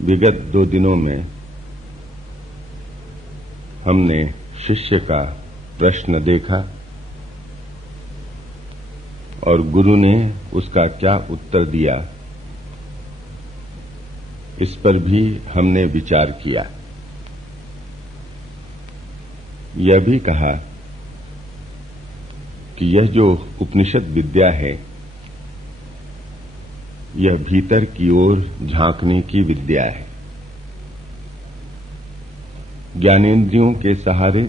विगत 2 दिनों में हमने शिष्य का प्रश्न देखा और गुरु ने उसका क्या उत्तर दिया, इस पर भी हमने विचार किया। यह भी कहा कि यह जो उपनिषद विद्या है, यह भीतर की ओर झांकने की विद्या है। ज्ञानेंद्रियों के सहारे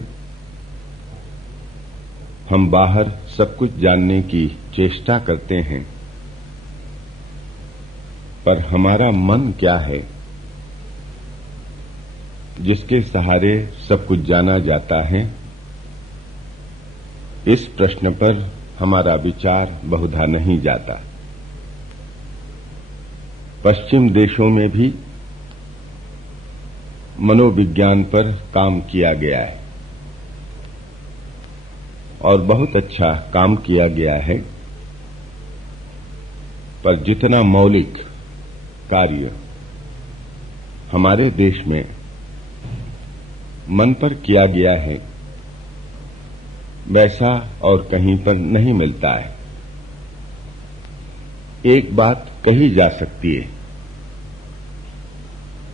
हम बाहर सब कुछ जानने की चेष्टा करते हैं, पर हमारा मन क्या है जिसके सहारे सब कुछ जाना जाता है, इस प्रश्न पर हमारा विचार बहुधा नहीं जाता। पश्चिम देशों में भी मनोविज्ञान पर काम किया गया है और बहुत अच्छा काम किया गया है, पर जितना मौलिक कार्य हमारे देश में मन पर किया गया है, वैसा और कहीं पर नहीं मिलता है। एक बात कही जा सकती है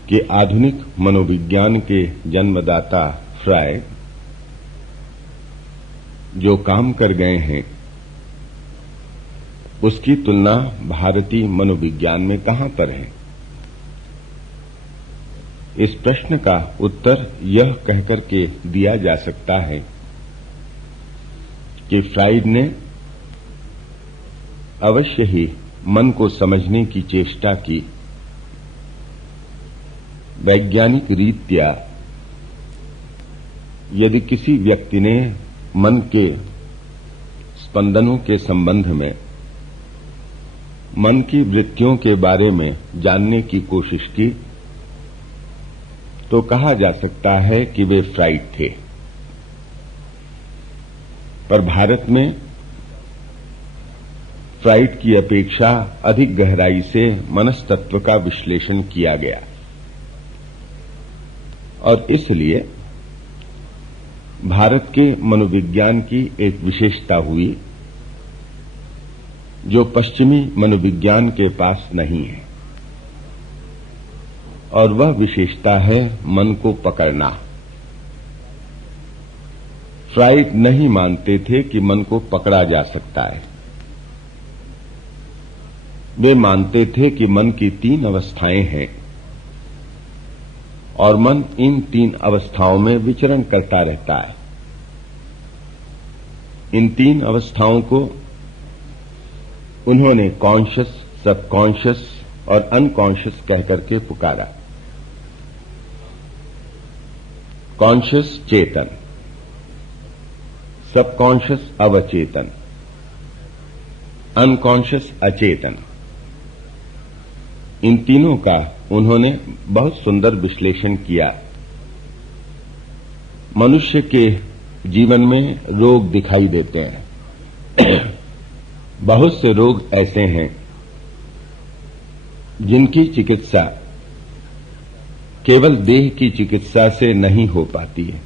कि आधुनिक मनोविज्ञान के जन्मदाता फ्रायड जो काम कर गए हैं, उसकी तुलना भारतीय मनोविज्ञान में कहां पर है। इस प्रश्न का उत्तर यह कहकर के दिया जा सकता है कि फ्रायड ने अवश्य ही मन को समझने की चेष्टा की। वैज्ञानिक रीत्या यदि किसी व्यक्ति ने मन के स्पंदनों के संबंध में, मन की वृत्तियों के बारे में जानने की कोशिश की, तो कहा जा सकता है कि वे फ्रायड थे। पर भारत में फ्रायड की अपेक्षा अधिक गहराई से मनस्तत्व का विश्लेषण किया गया और इसलिए भारत के मनोविज्ञान की एक विशेषता हुई जो पश्चिमी मनोविज्ञान के पास नहीं है, और वह विशेषता है मन को पकड़ना। फ्रायड नहीं मानते थे कि मन को पकड़ा जा सकता है। वे मानते थे कि मन की 3 अवस्थाएं हैं और मन इन 3 अवस्थाओं में विचरण करता रहता है। इन 3 अवस्थाओं को उन्होंने कॉन्शियस, सबकॉन्शियस और अनकॉन्शियस कहकर के पुकारा। कॉन्शियस चेतन, सबकॉन्शियस अवचेतन, अनकॉन्शियस अचेतन। इन तीनों का उन्होंने बहुत सुंदर विश्लेषण किया। मनुष्य के जीवन में रोग दिखाई देते हैं। बहुत से रोग ऐसे हैं जिनकी चिकित्सा केवल देह की चिकित्सा से नहीं हो पाती है।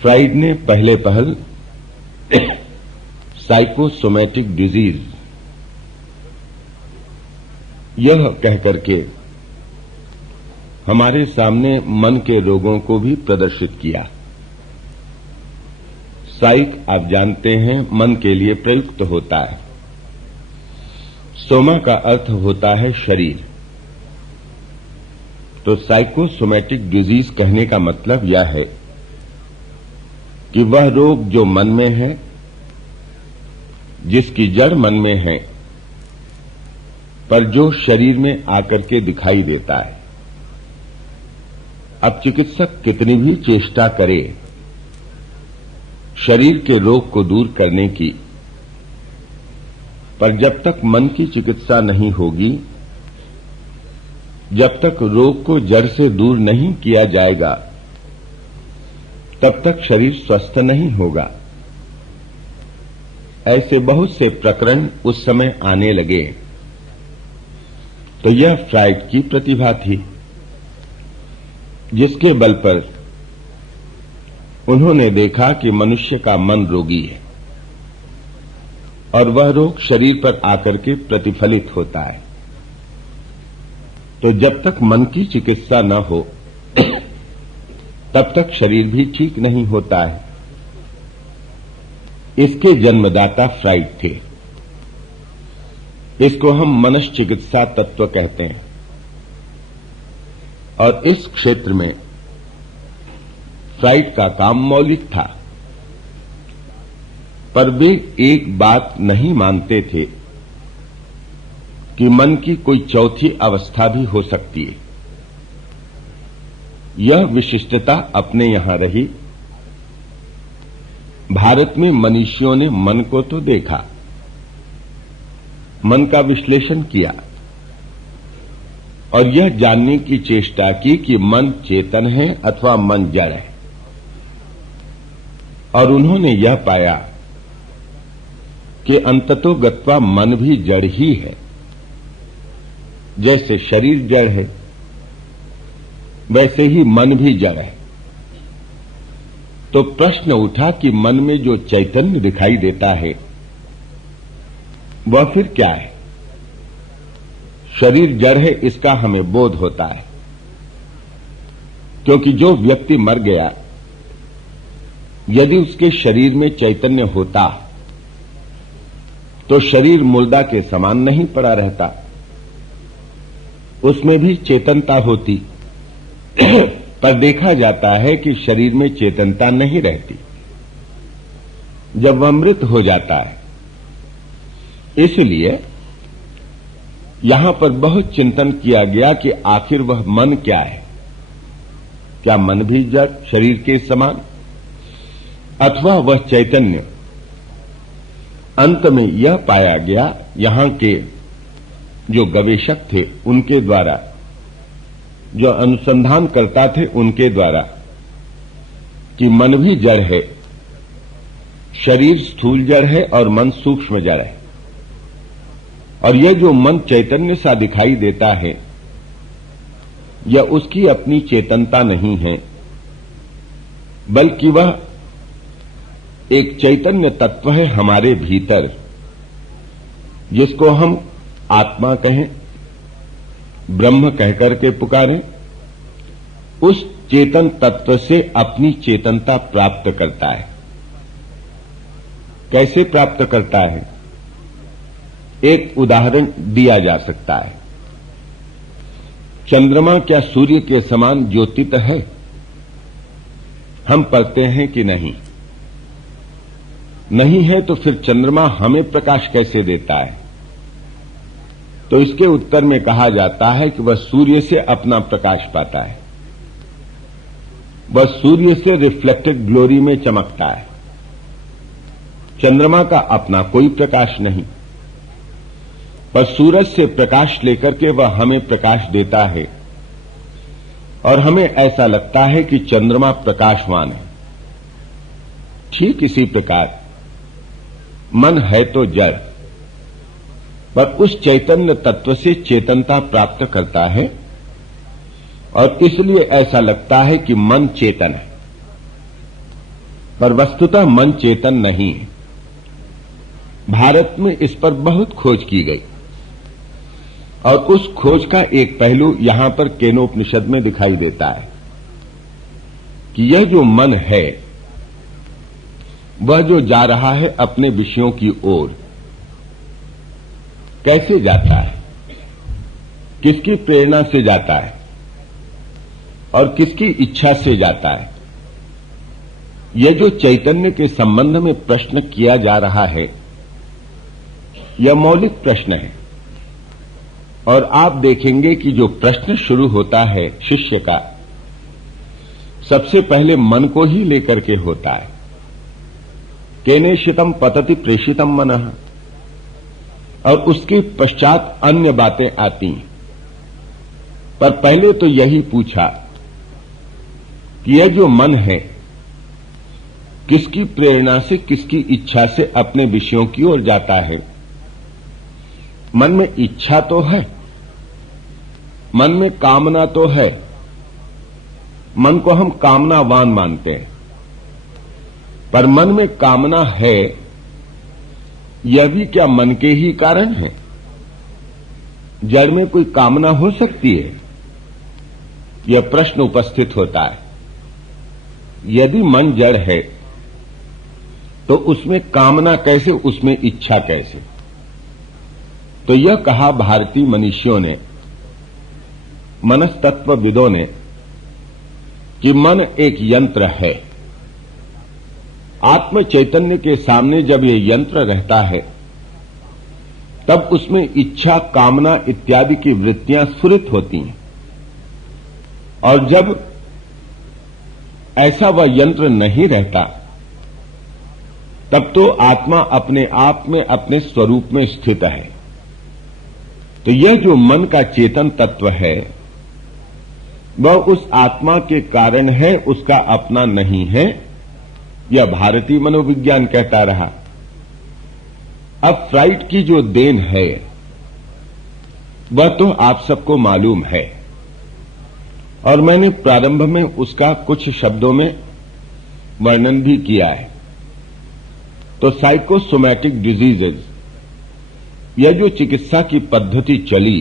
फ्रायड ने पहले पहल साइकोसोमैटिक डिजीज यह कहकर के हमारे सामने मन के रोगों को भी प्रदर्शित किया। साइक आप जानते हैं मन के लिए प्रयुक्त होता है। सोमा का अर्थ होता है शरीर, तो साइकोसोमैटिक डिजीज कहने का मतलब यह है कि वह रोग जो मन में है, जिसकी जड़ मन में है, पर जो शरीर में आकर के दिखाई देता है। अब चिकित्सक कितनी भी चेष्टा करे शरीर के रोग को दूर करने की, पर जब तक मन की चिकित्सा नहीं होगी, जब तक रोग को जड़ से दूर नहीं किया जाएगा, तब तक शरीर स्वस्थ नहीं होगा। ऐसे बहुत से प्रकरण उस समय आने लगे तो यह फ्राइड की प्रतिभा थी, जिसके बल पर उन्होंने देखा कि मनुष्य का मन रोगी है और वह रोग शरीर पर आकर के प्रतिफलित होता है। तो जब तक मन की चिकित्सा न हो तब तक शरीर भी ठीक नहीं होता है। इसके जन्मदाता फ्राइड थे। इसको हम मनश्चिकित्सा तत्व कहते हैं। और इस क्षेत्र में फ्राइड का काम मौलिक था, पर वे एक बात नहीं मानते थे कि मन की कोई चौथी अवस्था भी हो सकती है। यह विशिष्टता अपने यहां रही। भारत में मनीषियों ने मन को तो देखा, मन का विश्लेषण किया और यह जानने की चेष्टा की कि मन चेतन है अथवा मन जड़ है। और उन्होंने यह पाया कि अंततोगत्वा मन भी जड़ ही है। जैसे शरीर जड़ है, वैसे ही मन भी जड़ है। तो प्रश्न उठा कि मन में जो चैतन्य दिखाई देता है वह फिर क्या है? शरीर जड़ है इसका हमें बोध होता है, क्योंकि जो व्यक्ति मर गया, यदि उसके शरीर में चैतन्य होता तो शरीर मुर्दा के समान नहीं पड़ा रहता, उसमें भी चेतनता होती। पर देखा जाता है कि शरीर में चेतनता नहीं रहती जब वह मृत हो जाता है। इसलिए यहां पर बहुत चिंतन किया गया कि आखिर वह मन क्या है? क्या मन भी जड़ शरीर के समान अथवा वह चैतन्य? अंत में यह पाया गया, यहां के जो गवेषक थे उनके द्वारा, जो अनुसंधान करता थे उनके द्वारा, कि मन भी जड़ है, शरीर स्थूल जड़ है और मन सूक्ष्म जड़ है। और यह जो मन चैतन्य सा दिखाई देता है, यह उसकी अपनी चेतनता नहीं है, बल्कि वह एक चैतन्य तत्व है हमारे भीतर, जिसको हम आत्मा कहें, ब्रह्म कहकर के पुकारें। उस चेतन तत्व से अपनी चेतनता प्राप्त करता है। कैसे प्राप्त करता है? एक उदाहरण दिया जा सकता है। चंद्रमा क्या सूर्य के समान ज्योतित है? हम पढ़ते हैं कि नहीं? नहीं है तो फिर चंद्रमा हमें प्रकाश कैसे देता है? तो इसके उत्तर में कहा जाता है कि वह सूर्य से अपना प्रकाश पाता है, वह सूर्य से रिफ्लेक्टेड ग्लोरी में चमकता है। चंद्रमा का अपना कोई प्रकाश नहीं, पर सूरज से प्रकाश लेकर के वह हमें प्रकाश देता है और हमें ऐसा लगता है कि चंद्रमा प्रकाशवान है। ठीक इसी प्रकार मन है तो जड़, पर उस चैतन्य तत्व से चेतनता प्राप्त करता है और इसलिए ऐसा लगता है कि मन चेतन है, पर वस्तुतः मन चेतन नहीं है। भारत में इस पर बहुत खोज की गई और उस खोज का एक पहलू यहां पर केनोपनिषद में दिखाई देता है कि यह जो मन है, वह जो जा रहा है अपने विषयों की ओर, कैसे जाता है, किसकी प्रेरणा से जाता है और किसकी इच्छा से जाता है? यह जो चैतन्य के संबंध में प्रश्न किया जा रहा है, यह मौलिक प्रश्न है। और आप देखेंगे कि जो प्रश्न शुरू होता है शिष्य का, सबसे पहले मन को ही लेकर के होता है। केनेशितम पतति प्रेषितम मनः, और उसके पश्चात अन्य बातें आती हैं। पर पहले तो यही पूछा कि यह जो मन है, किसकी प्रेरणा से, किसकी इच्छा से अपने विषयों की ओर जाता है? मन में इच्छा तो है, मन में कामना तो है, मन को हम कामनावान मानते हैं, पर मन में कामना है यह भी क्या मन के ही कारण है? जड़ में कोई कामना हो सकती है? यह प्रश्न उपस्थित होता है। यदि मन जड़ है तो उसमें कामना कैसे, उसमें इच्छा कैसे? तो यह कहा भारतीय मनीषियों ने, मनस्तत्वविदों ने, कि मन एक यंत्र है। आत्म चैतन्य के सामने जब यह यंत्र रहता है तब उसमें इच्छा, कामना इत्यादि की वृत्तियां स्फुरित होती हैं, और जब ऐसा वह यंत्र नहीं रहता तब तो आत्मा अपने आप में, अपने स्वरूप में स्थित है। तो यह जो मन का चेतन तत्व है वह उस आत्मा के कारण है, उसका अपना नहीं है। यह भारतीय मनोविज्ञान कहता रहा। अब फ्राइड की जो देन है वह तो आप सबको मालूम है, और मैंने प्रारंभ में उसका कुछ शब्दों में वर्णन भी किया है। तो साइकोसोमैटिक डिजीजेज, यह जो चिकित्सा की पद्धति चली,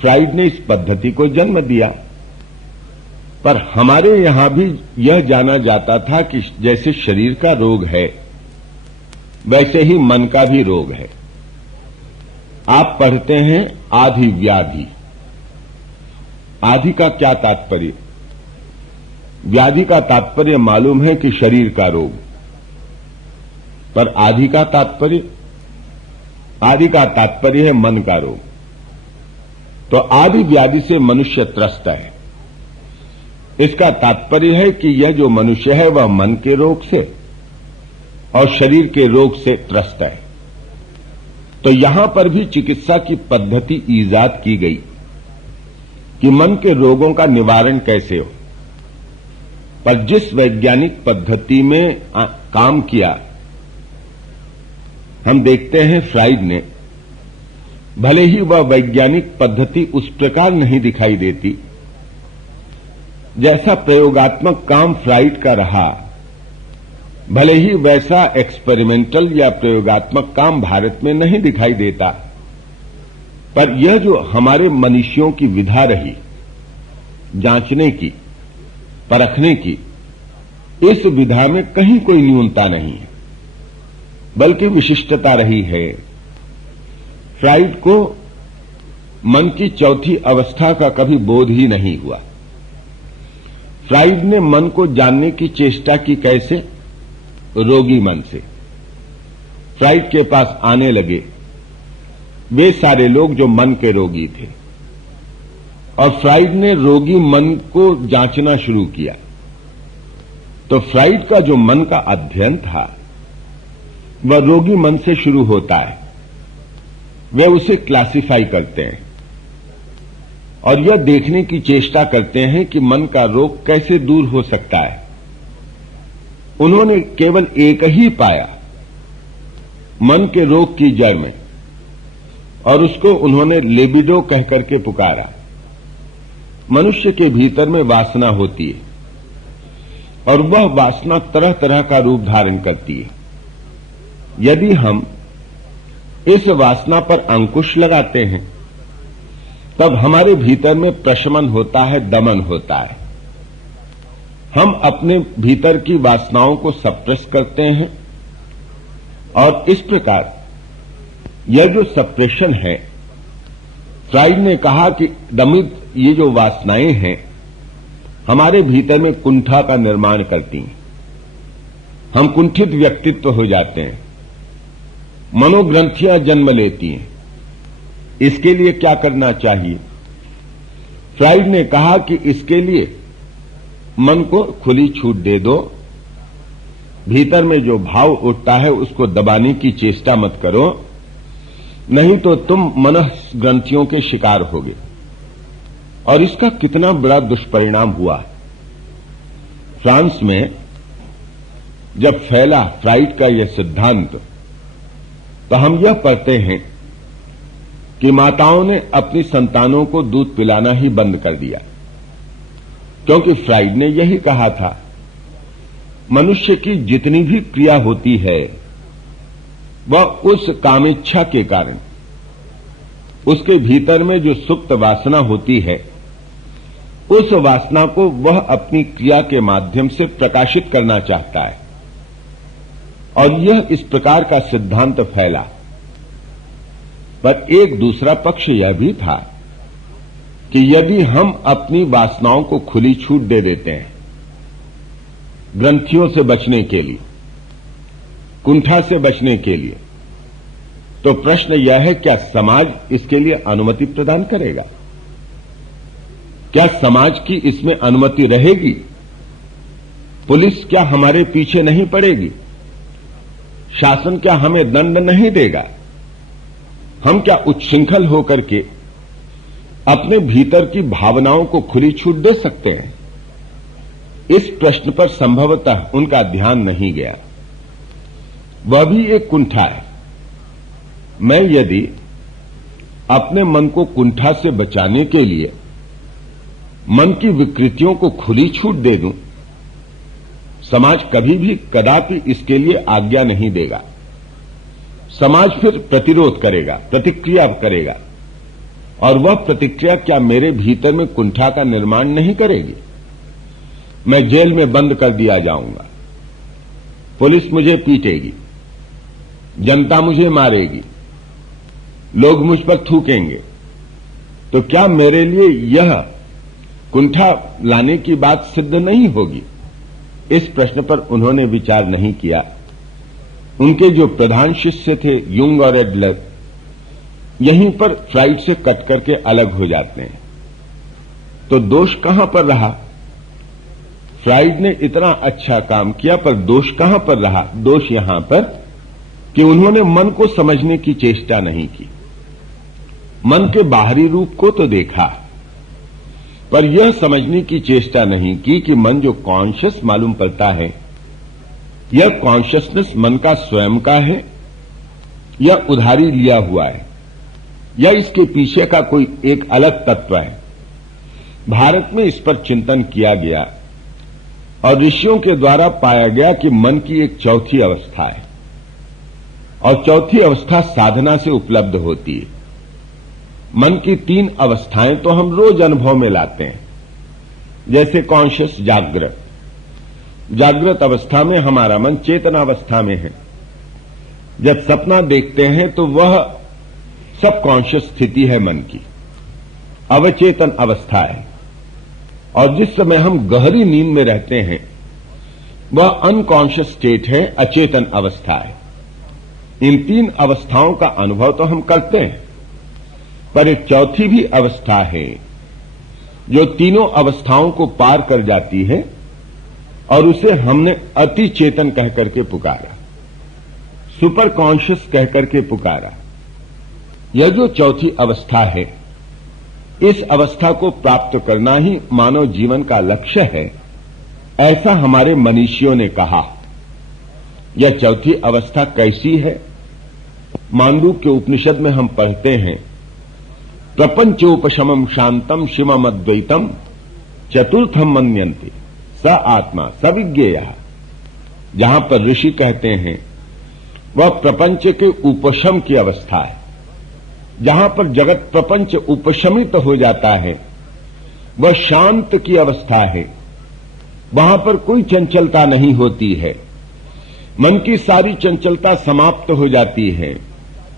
फ्राइड ने इस पद्धति को जन्म दिया। पर हमारे यहां भी यह जाना जाता था कि जैसे शरीर का रोग है वैसे ही मन का भी रोग है। आप पढ़ते हैं आधि व्याधि। आधि का क्या तात्पर्य? व्याधि का तात्पर्य मालूम है कि शरीर का रोग, पर आधि का तात्पर्य? आदि का तात्पर्य है मन का रोग। तो आदि व्याधि से मनुष्य त्रस्त है। इसका तात्पर्य है कि यह जो मनुष्य है वह मन के रोग से और शरीर के रोग से त्रस्त है। तो यहां पर भी चिकित्सा की पद्धति ईजाद की गई कि मन के रोगों का निवारण कैसे हो। पर जिस वैज्ञानिक पद्धति में काम किया, हम देखते हैं फ्राइड ने, भले ही वह वैज्ञानिक पद्धति उस प्रकार नहीं दिखाई देती जैसा प्रयोगात्मक काम फ्राइड का रहा, भले ही वैसा एक्सपेरिमेंटल या प्रयोगात्मक काम भारत में नहीं दिखाई देता, पर यह जो हमारे मनीषियों की विधा रही जांचने की, परखने की, इस विधा में कहीं कोई न्यूनता नहीं है, बल्कि विशिष्टता रही है। फ्राइड को मन की चौथी अवस्था का कभी बोध ही नहीं हुआ। फ्राइड ने मन को जानने की चेष्टा की, कैसे? रोगी मन से। फ्राइड के पास आने लगे वे सारे लोग जो मन के रोगी थे, और फ्राइड ने रोगी मन को जांचना शुरू किया। तो फ्राइड का जो मन का अध्ययन था वह रोगी मन से शुरू होता है। वे उसे क्लासिफाई करते हैं और यह देखने की चेष्टा करते हैं कि मन का रोग कैसे दूर हो सकता है। उन्होंने केवल एक ही पाया मन के रोग की जड़ में, और उसको उन्होंने लिबिडो कहकर के पुकारा। मनुष्य के भीतर में वासना होती है और वह वासना तरह तरह का रूप धारण करती है। यदि हम इस वासना पर अंकुश लगाते हैं तब हमारे भीतर में प्रशमन होता है, दमन होता है। हम अपने भीतर की वासनाओं को सप्रेस करते हैं, और इस प्रकार यह जो सप्रेशन है, फ्राइड ने कहा कि दमित ये जो वासनाएं हैं हमारे भीतर में कुंठा का निर्माण करती हैं। हम कुंठित व्यक्तित्व हो जाते हैं, मनोग्रंथियां जन्म लेती हैं। इसके लिए क्या करना चाहिए? फ्राइड ने कहा कि इसके लिए मन को खुली छूट दे दो, भीतर में जो भाव उठता है उसको दबाने की चेष्टा मत करो, नहीं तो तुम मनः ग्रंथियों के शिकार होगे। और इसका कितना बड़ा दुष्परिणाम हुआ। फ्रांस में जब फैला फ्राइड का यह सिद्धांत, तो हम यह पढ़ते हैं कि माताओं ने अपनी संतानों को दूध पिलाना ही बंद कर दिया, क्योंकि फ्राइड ने यही कहा था, मनुष्य की जितनी भी क्रिया होती है वह उस कामेच्छा के कारण, उसके भीतर में जो सुप्त वासना होती है, उस वासना को वह अपनी क्रिया के माध्यम से प्रकाशित करना चाहता है। और यह इस प्रकार का सिद्धांत फैला। पर एक दूसरा पक्ष यह भी था कि यदि हम अपनी वासनाओं को खुली छूट दे देते हैं, ग्रंथियों से बचने के लिए, कुंठा से बचने के लिए, तो प्रश्न यह है, क्या समाज इसके लिए अनुमति प्रदान करेगा? क्या समाज की इसमें अनुमति रहेगी? पुलिस क्या हमारे पीछे नहीं पड़ेगी? शासन क्या हमें दंड नहीं देगा? हम क्या उच्छृंखल होकर के अपने भीतर की भावनाओं को खुली छूट दे सकते हैं? इस प्रश्न पर संभवतः उनका ध्यान नहीं गया। वह भी एक कुंठा है। मैं यदि अपने मन को कुंठा से बचाने के लिए मन की विकृतियों को खुली छूट दे दूं, समाज कभी भी कदापि इसके लिए आज्ञा नहीं देगा। समाज फिर प्रतिरोध करेगा, प्रतिक्रिया करेगा, और वह प्रतिक्रिया क्या मेरे भीतर में कुंठा का निर्माण नहीं करेगी? मैं जेल में बंद कर दिया जाऊंगा, पुलिस मुझे पीटेगी, जनता मुझे मारेगी, लोग मुझ पर थूकेंगे, तो क्या मेरे लिए यह कुंठा लाने की बात सिद्ध नहीं होगी? इस प्रश्न पर उन्होंने विचार नहीं किया। उनके जो प्रधान शिष्य थे युंग और एडलर, यहीं पर फ्राइड से कट करके अलग हो जाते हैं। तो दोष कहां पर रहा? फ्राइड ने इतना अच्छा काम किया, पर दोष कहां पर रहा? दोष यहां पर कि उन्होंने मन को समझने की चेष्टा नहीं की। मन के बाहरी रूप को तो देखा, पर यह समझने की चेष्टा नहीं की कि मन जो कॉन्शियस मालूम पड़ता है, यह कॉन्शियसनेस मन का स्वयं का है या उधारी लिया हुआ है, या इसके पीछे का कोई एक अलग तत्व है। भारत में इस पर चिंतन किया गया और ऋषियों के द्वारा पाया गया कि मन की एक चौथी अवस्था है, और चौथी अवस्था साधना से उपलब्ध होती है। मन की तीन अवस्थाएं तो हम रोज अनुभव में लाते हैं, जैसे कॉन्शियस जागृत। जागृत अवस्था में हमारा मन चेतनावस्था में है। जब सपना देखते हैं तो वह सब कॉन्शियस स्थिति है मन की, अवचेतन अवस्था है। और जिस समय हम गहरी नींद में रहते हैं वह अनकॉन्शियस स्टेट है, अचेतन अवस्था है। इन तीन अवस्थाओं का अनुभव तो हम करते हैं, पर एक चौथी भी अवस्था है जो तीनों अवस्थाओं को पार कर जाती है, और उसे हमने अति चेतन कहकर के पुकारा, सुपर कॉन्शियस कहकर के पुकारा। यह जो चौथी अवस्था है, इस अवस्था को प्राप्त करना ही मानव जीवन का लक्ष्य है, ऐसा हमारे मनीषियों ने कहा। यह चौथी अवस्था कैसी है? मांडूक्य के उपनिषद में हम पढ़ते हैं, प्रपंचोपशमम शांतम शिवम अद्वैतम चतुर्थम मन्यन्ते स आत्मा सविज्ञेयः। जहां पर ऋषि कहते हैं वह प्रपंच के उपशम की अवस्था है। जहां पर जगत प्रपंच उपशमित हो जाता है वह शांत की अवस्था है। वहां पर कोई चंचलता नहीं होती है, मन की सारी चंचलता समाप्त हो जाती है।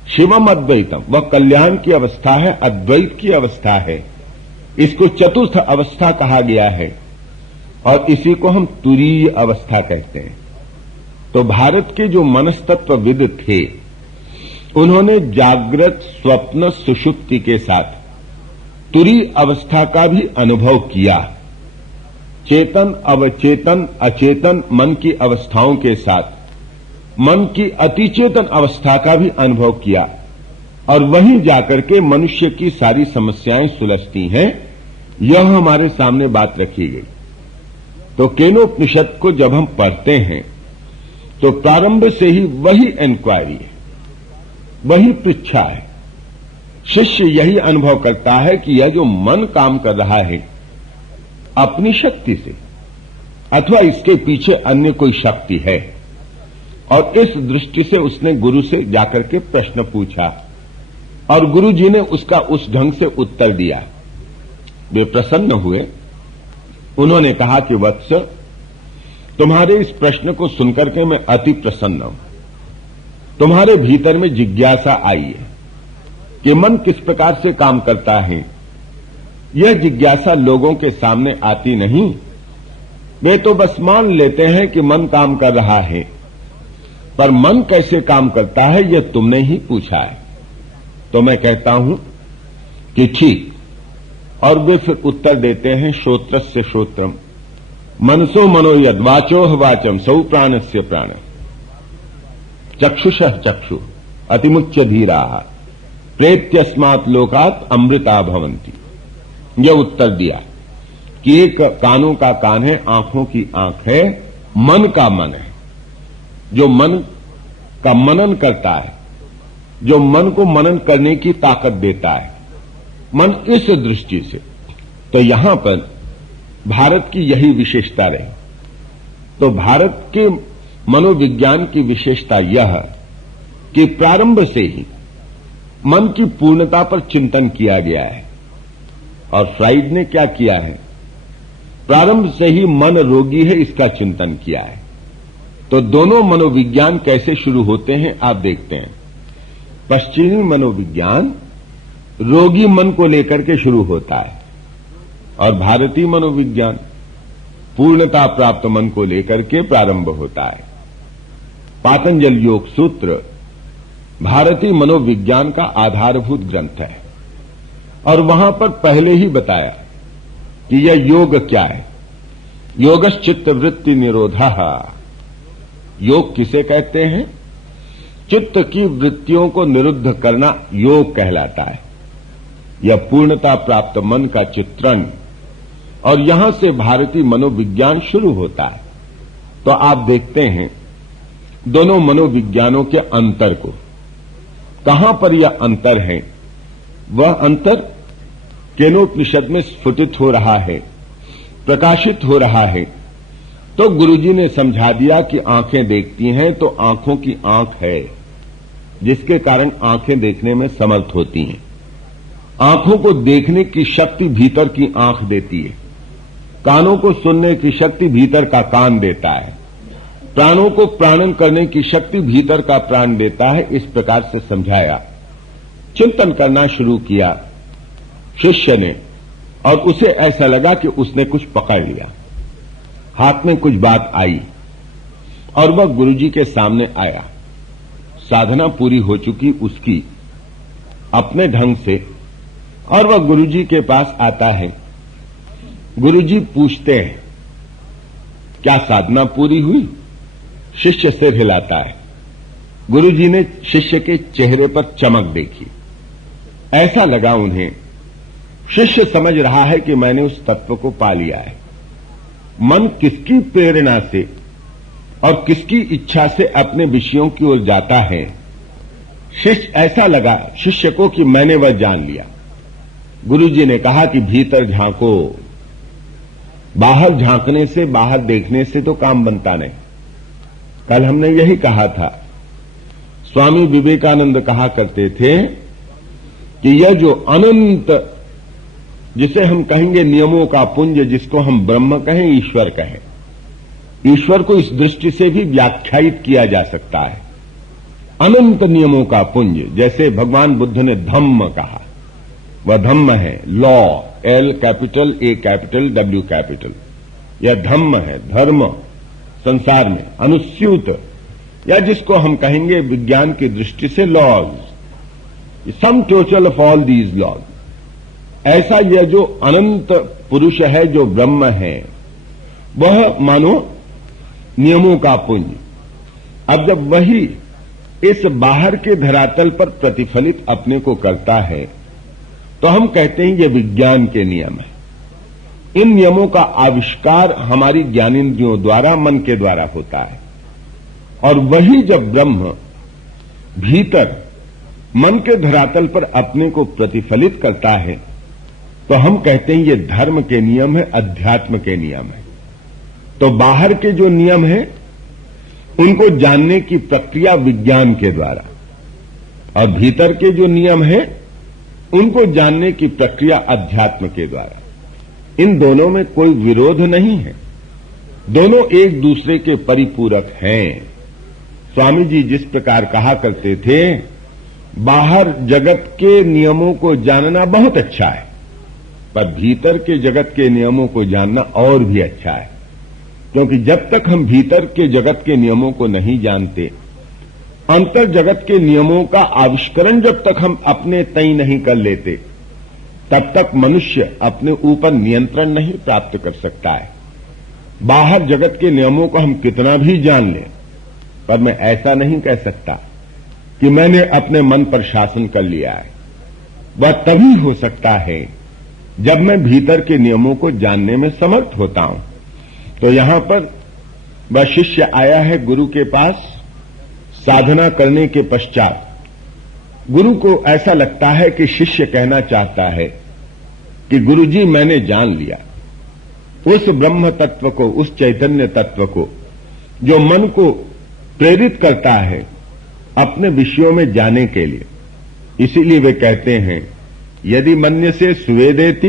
शिवम अद्वैतम, वह कल्याण की अवस्था है, अद्वैत की अवस्था है। इसको चतुर्थ अवस्था कहा गया है, और इसी को हम तुरीय अवस्था कहते हैं। तो भारत के जो मनस्तत्वविद थे, उन्होंने जागृत, स्वप्न, सुषुप्ति के साथ तुरीय अवस्था का भी अनुभव किया। चेतन, अवचेतन, अचेतन मन की अवस्थाओं के साथ मन की अतिचेतन अवस्था का भी अनुभव किया, और वहीं जाकर के मनुष्य की सारी समस्याएं सुलझती हैं। यह हमारे सामने बात रखी गई। तो केनोपनिषद को जब हम पढ़ते हैं तो प्रारंभ से ही वही इंक्वायरी है, वही पृच्छा है शिष्य यही अनुभव करता है कि यह जो मन काम कर रहा है अपनी शक्ति से अथवा इसके पीछे अन्य कोई शक्ति है, और इस दृष्टि से उसने गुरु से जाकर के प्रश्न पूछा और गुरु जी ने उसका उस ढंग से उत्तर दिया। वे प्रसन्न हुए। उन्होंने कहा कि वत्स, तुम्हारे इस प्रश्न को सुनकर के मैं अति प्रसन्न हूं। तुम्हारे भीतर में जिज्ञासा आई है कि मन किस प्रकार से काम करता है। यह जिज्ञासा लोगों के सामने आती नहीं। वे तो बस मान लेते हैं कि मन काम कर रहा है, पर मन कैसे काम करता है यह तुमने ही पूछा है। तो मैं कहता हूं कि ठीक। और वे फिर उत्तर देते हैं, श्रोत्रस्य श्रोत्रम मनसो मनो यद वाचोह वाचम सौ प्राणस्य प्राण चक्षुषः चक्षु अतिमुच्य धीरा प्रेत्यस्मात् लोकात् अमृता भवन्ति। यह उत्तर दिया कि एक कानों का कान है, आंखों की आंख है, मन का मन है, जो मन का मनन करता है, जो मन को मनन करने की ताकत देता है, मन इस दृष्टि से। तो यहां पर भारत की यही विशेषता रही। तो भारत के मनोविज्ञान की विशेषता यह कि प्रारंभ से ही मन की पूर्णता पर चिंतन किया गया है। और फ्राइड ने क्या किया है? प्रारंभ से ही मन रोगी है इसका चिंतन किया है। तो दोनों मनोविज्ञान कैसे शुरू होते हैं आप देखते हैं। पश्चिमी मनोविज्ञान रोगी मन को लेकर के शुरू होता है और भारतीय मनोविज्ञान पूर्णता प्राप्त मन को लेकर के प्रारंभ होता है। पातंजल योग सूत्र भारतीय मनोविज्ञान का आधारभूत ग्रंथ है और वहां पर पहले ही बताया कि यह योग क्या है। योगश्चित्त वृत्ति निरोधः। योग किसे कहते हैं? चित्त की वृत्तियों को निरुद्ध करना योग कहलाता है। यह पूर्णता प्राप्त मन का चित्रण, और यहां से भारतीय मनोविज्ञान शुरू होता है। तो आप देखते हैं दोनों मनोविज्ञानों के अंतर को। कहां पर यह अंतर है? वह अंतर केनोपनिषद में स्फुटित हो रहा है, प्रकाशित हो रहा है। तो गुरुजी ने समझा दिया कि आंखें देखती हैं तो आंखों की आंख है, जिसके कारण आंखें देखने में समर्थ होती हैं। आंखों को देखने की शक्ति भीतर की आंख देती है, कानों को सुनने की शक्ति भीतर का कान देता है, प्राणों को प्राणन करने की शक्ति भीतर का प्राण देता है। इस प्रकार से समझाया। चिंतन करना शुरू किया शिष्य ने, और उसे ऐसा लगा कि उसने कुछ पकड़ लिया, हाथ में कुछ बात आई और वह गुरुजी के सामने आया। साधना पूरी हो चुकी उसकी अपने ढंग से, और वह गुरुजी के पास आता है। गुरुजी पूछते हैं, क्या साधना पूरी हुई? शिष्य सिर हिलाता है। गुरुजी ने शिष्य के चेहरे पर चमक देखी। ऐसा लगा उन्हें शिष्य समझ रहा है कि मैंने उस तत्व को पा लिया है। मन किसकी प्रेरणा से और किसकी इच्छा से अपने विषयों की ओर जाता है, शिष्य ऐसा लगा शिष्य को कि मैंने वह जान लिया। गुरुजी ने कहा कि भीतर झांको। बाहर झांकने से, बाहर देखने से तो काम बनता नहीं। कल हमने यही कहा था। स्वामी विवेकानंद कहा करते थे कि यह जो अनंत, जिसे हम कहेंगे नियमों का पुंज, जिसको हम ब्रह्म कहें, ईश्वर कहें, ईश्वर को इस दृष्टि से भी व्याख्यायित किया जा सकता है। अनंत नियमों का पुंज, जैसे भगवान बुद्ध ने धम्म कहा, वह धम्म है, लॉ, एल कैपिटल, ए कैपिटल, डब्ल्यू कैपिटल। यह धम्म है, धर्म संसार में अनुस्यूत, या जिसको हम कहेंगे विज्ञान की दृष्टि से laws, sum total of all these laws. ऐसा यह जो अनंत पुरुष है, जो ब्रह्म है, वह मानो नियमों का पुंज। अब जब वही इस बाहर के धरातल पर प्रतिफलित अपने को करता है, तो हम कहते हैं ये विज्ञान के नियम है। इन नियमों का आविष्कार हमारी ज्ञानेंद्रियों द्वारा, मन के द्वारा होता है। और वही जब ब्रह्म भीतर मन के धरातल पर अपने को प्रतिफलित करता है तो हम कहते हैं ये धर्म के नियम है, अध्यात्म के नियम है। तो बाहर के जो नियम हैं उनको जानने की प्रक्रिया विज्ञान के द्वारा, और भीतर के जो नियम हैं उनको जानने की प्रक्रिया अध्यात्म के द्वारा। इन दोनों में कोई विरोध नहीं है, दोनों एक दूसरे के परिपूरक हैं। स्वामी जी जिस प्रकार कहा करते थे, बाहर जगत के नियमों को जानना बहुत अच्छा है, पर भीतर के जगत के नियमों को जानना और भी अच्छा है। क्योंकि जब तक हम भीतर के जगत के नियमों को नहीं जानते, अंतर जगत के नियमों का आविष्करण जब तक हम अपने तय नहीं कर लेते, तब तक मनुष्य अपने ऊपर नियंत्रण नहीं प्राप्त कर सकता है। बाहर जगत के नियमों को हम कितना भी जान लें, पर मैं ऐसा नहीं कह सकता कि मैंने अपने मन पर शासन कर लिया है। वह तभी हो सकता है जब मैं भीतर के नियमों को जानने में समर्थ होता हूं। तो यहां पर वह शिष्य आया है गुरु के पास साधना करने के पश्चात। गुरु को ऐसा लगता है कि शिष्य कहना चाहता है कि गुरुजी मैंने जान लिया उस ब्रह्म तत्व को, उस चैतन्य तत्व को जो मन को प्रेरित करता है अपने विषयों में जाने के लिए। इसीलिए वे कहते हैं यदि मन्य से सुवेदेति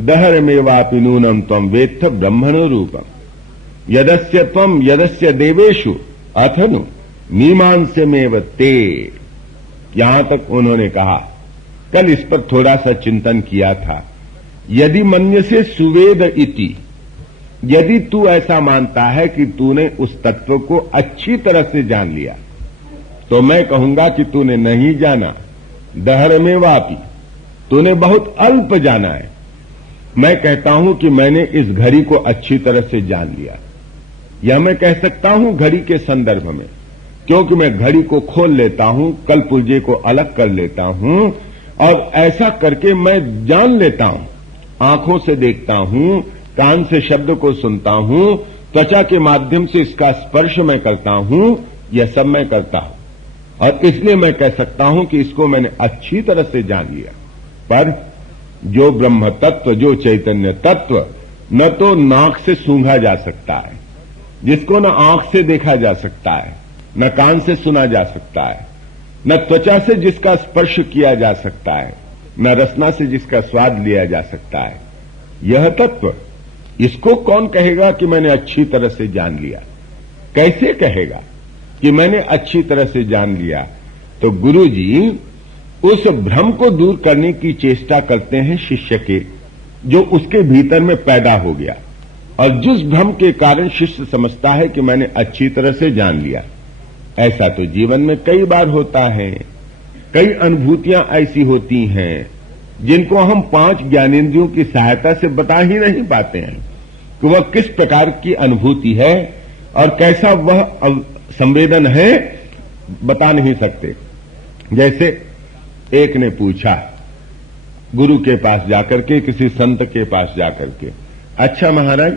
दहरमेवापि नूनम त्वं वेत्थ ब्रह्मणो रूपम यदस्य त्वं यदस्य देवेषु अथनु मीमांसमेव ते। यहां तक उन्होंने कहा, कल इस पर थोड़ा सा चिंतन किया था। यदि मन्य से सुवेद इति, यदि तू ऐसा मानता है कि तूने उस तत्व को अच्छी तरह से जान लिया, तो मैं कहूंगा कि तूने नहीं जाना। दहरमेवापि, तूने बहुत अल्प जाना है। मैं कहता हूं कि मैंने इस घड़ी को अच्छी तरह से जान लिया। यह मैं कह सकता हूं घड़ी के संदर्भ में, क्योंकि मैं घड़ी को खोल लेता हूं, कल पुर्जे को अलग कर लेता हूं, और ऐसा करके मैं जान लेता हूं। आंखों से देखता हूं, कान से शब्द को सुनता हूं, त्वचा के माध्यम से इसका स्पर्श मैं करता हूं, यह सब मैं करता हूं, और इसलिए मैं कह सकता हूं कि इसको मैंने अच्छी तरह से जान लिया। पर जो ब्रह्म तत्व, जो चैतन्य तत्व न तो नाक से सूंघा जा सकता है, जिसको न आंख से देखा जा सकता है, न कान से सुना जा सकता है, न त्वचा से जिसका स्पर्श किया जा सकता है, न रसना से जिसका स्वाद लिया जा सकता है, यह तत्व, इसको कौन कहेगा कि मैंने अच्छी तरह से जान लिया? कैसे कहेगा कि मैंने अच्छी तरह से जान लिया? तो गुरु जी उस भ्रम को दूर करने की चेष्टा करते हैं शिष्य के, जो उसके भीतर में पैदा हो गया, और जिस भ्रम के कारण शिष्य समझता है कि मैंने अच्छी तरह से जान लिया। ऐसा तो जीवन में कई बार होता है। कई अनुभूतियां ऐसी होती हैं जिनको हम 5 ज्ञानेंद्रियों की सहायता से बता ही नहीं पाते हैं कि वह किस प्रकार की अनुभूति है और कैसा वह संवेदन है, बता नहीं सकते। जैसे एक ने पूछा गुरु के पास जाकर के, किसी संत के पास जाकर के, अच्छा महाराज,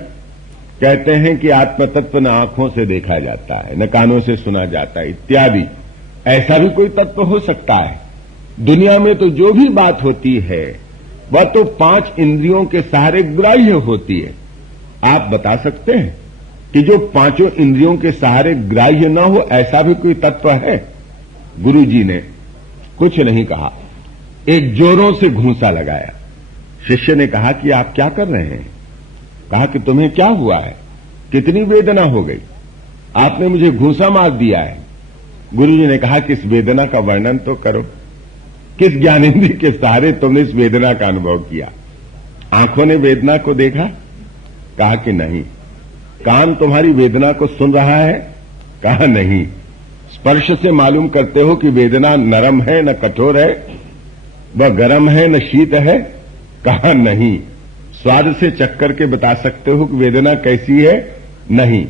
कहते हैं कि आत्म तत्व न आंखों से देखा जाता है, न कानों से सुना जाता है, इत्यादि। ऐसा भी कोई तत्व हो सकता है? दुनिया में तो जो भी बात होती है वह तो 5 इंद्रियों के सहारे ग्राह्य होती है। आप बता सकते हैं कि जो 5 इंद्रियों के सहारे ग्राह्य न हो, ऐसा भी कोई तत्व है? गुरु जी ने कुछ नहीं कहा, एक जोरों से घूंसा लगाया। शिष्य ने कहा कि आप क्या कर रहे हैं? कहा कि तुम्हें क्या हुआ है, कितनी वेदना हो गई, आपने मुझे घूंसा मार दिया है। गुरु जी ने कहा कि इस वेदना का वर्णन तो करो, किस ज्ञानेंद्रिय के सहारे तुमने इस वेदना का अनुभव किया? आंखों ने वेदना को देखा? कहा कि नहीं। कान तुम्हारी वेदना को सुन रहा है? कहा नहीं। स्पर्श से मालूम करते हो कि वेदना नरम है न कठोर है, वह गर्म है न शीत है? कहा नहीं। स्वाद से चख करके बता सकते हो कि वेदना कैसी है? नहीं।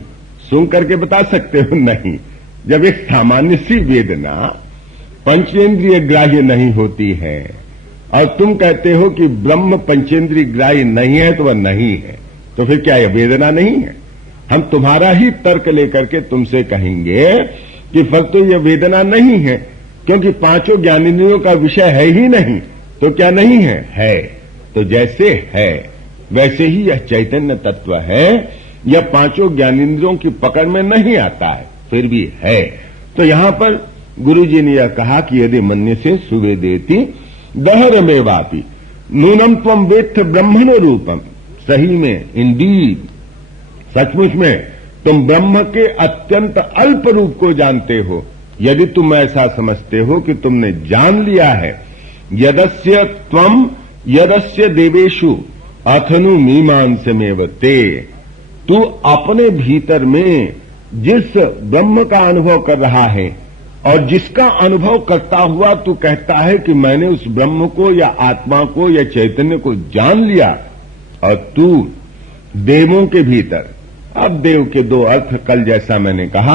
सूंघ करके बता सकते हो? नहीं। जब एक सामान्य सी वेदना पंचेंद्रिय ग्राह्य नहीं होती है और तुम कहते हो कि ब्रह्म पंचेंद्रिय ग्राह्य नहीं है, तो वह नहीं है, तो फिर क्या यह वेदना नहीं है? हम तुम्हारा ही तर्क लेकर के तुमसे कहेंगे कि फल तो यह वेदना नहीं है, क्योंकि पांचों ज्ञानेंद्रियों का विषय है ही नहीं, तो क्या नहीं है। तो जैसे है वैसे ही यह चैतन्य तत्व है, यह पांचों ज्ञानेंद्रियों की पकड़ में नहीं आता है, फिर भी है। तो यहां पर गुरुजी ने यह कहा कि यदि मन्य से सुवेदेति दहर में वापी नूनम त्वम वेत्थ ब्रह्मण रूपम, सही में इंडीड सचमुच में तुम ब्रह्म के अत्यंत अल्प रूप को जानते हो। यदि तुम ऐसा समझते हो कि तुमने जान लिया है, यदस्य त्वम यदस्य देवेशु अथनु मीमांसमेव ते, तू अपने भीतर में जिस ब्रह्म का अनुभव कर रहा है और जिसका अनुभव करता हुआ तू कहता है कि मैंने उस ब्रह्म को या आत्मा को या चैतन्य को जान लिया, और तू देवों के भीतर, अब देव के दो अर्थ कल जैसा मैंने कहा